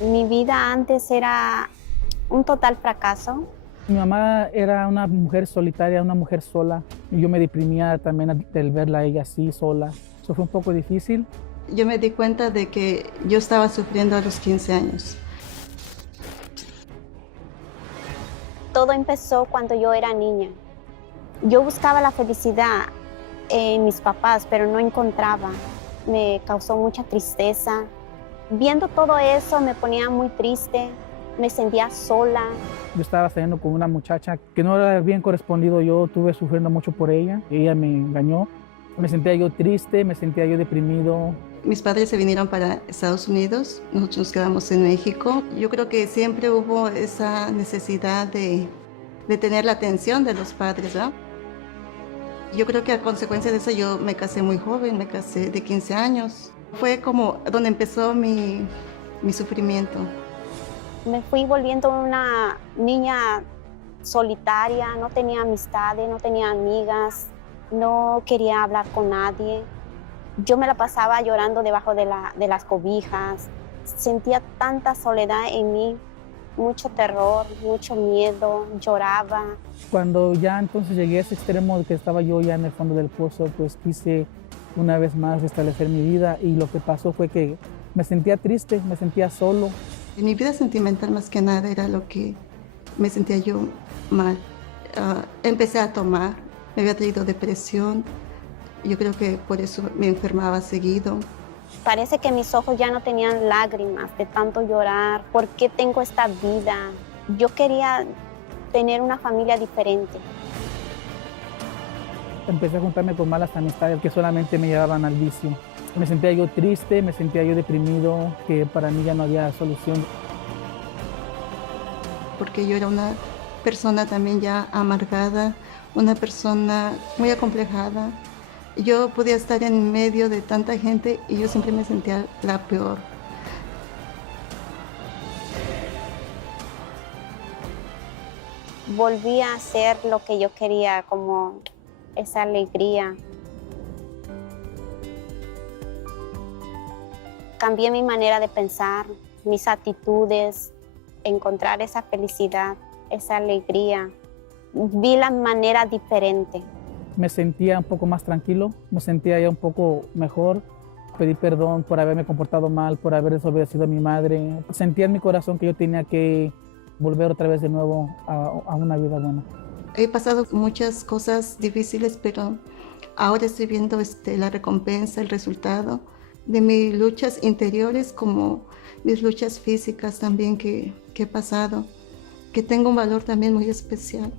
Mi vida antes era un total fracaso. Mi mamá era una mujer solitaria, una mujer sola, y yo me deprimía también al verla a ella así, sola. Eso fue un poco difícil. Yo me di cuenta de que yo estaba sufriendo a los 15 años. Todo empezó cuando yo era niña. Yo buscaba la felicidad en mis papás, pero no encontraba. Me causó mucha tristeza. Viendo todo eso me ponía muy triste, me sentía sola. Yo estaba saliendo con una muchacha que no era bien correspondido, yo estuve sufriendo mucho por ella, ella me engañó. Me sentía yo triste, me sentía yo deprimido. Mis padres se vinieron para Estados Unidos, nosotros nos quedamos en México. Yo creo que siempre hubo esa necesidad de tener la atención de los padres, ¿no? Yo creo que a consecuencia de eso yo me casé muy joven, me casé de 15 años. Fue como donde empezó mi sufrimiento. Me fui volviendo una niña solitaria, no tenía amistades, no tenía amigas, no quería hablar con nadie. Yo me la pasaba llorando debajo de las cobijas. Sentía tanta soledad en mí, mucho terror, mucho miedo, lloraba. Cuando ya entonces llegué a ese extremo de que estaba yo ya en el fondo del pozo, pues quise una vez más restablecer mi vida, y lo que pasó fue que me sentía triste, me sentía solo. En mi vida sentimental más que nada era lo que me sentía yo mal. Empecé a tomar, me había traído depresión. Yo creo que por eso me enfermaba seguido. Parece que mis ojos ya no tenían lágrimas de tanto llorar. ¿Por qué tengo esta vida? Yo quería tener una familia diferente. Empecé a juntarme con malas amistades que solamente me llevaban al vicio. Me sentía yo triste, me sentía yo deprimido, que para mí ya no había solución. Porque yo era una persona también ya amargada, una persona muy acomplejada. Yo podía estar en medio de tanta gente y yo siempre me sentía la peor. Volví a hacer lo que yo quería, como esa alegría. Cambié mi manera de pensar, mis actitudes, encontrar esa felicidad, esa alegría. Vi la manera diferente. Me sentía un poco más tranquilo, me sentía ya un poco mejor. Pedí perdón por haberme comportado mal, por haber desobedecido a mi madre. Sentía en mi corazón que yo tenía que volver otra vez de nuevo a una vida buena. He pasado muchas cosas difíciles, pero ahora estoy viendo la recompensa, el resultado de mis luchas interiores como mis luchas físicas también que he pasado, que tengo un valor también muy especial.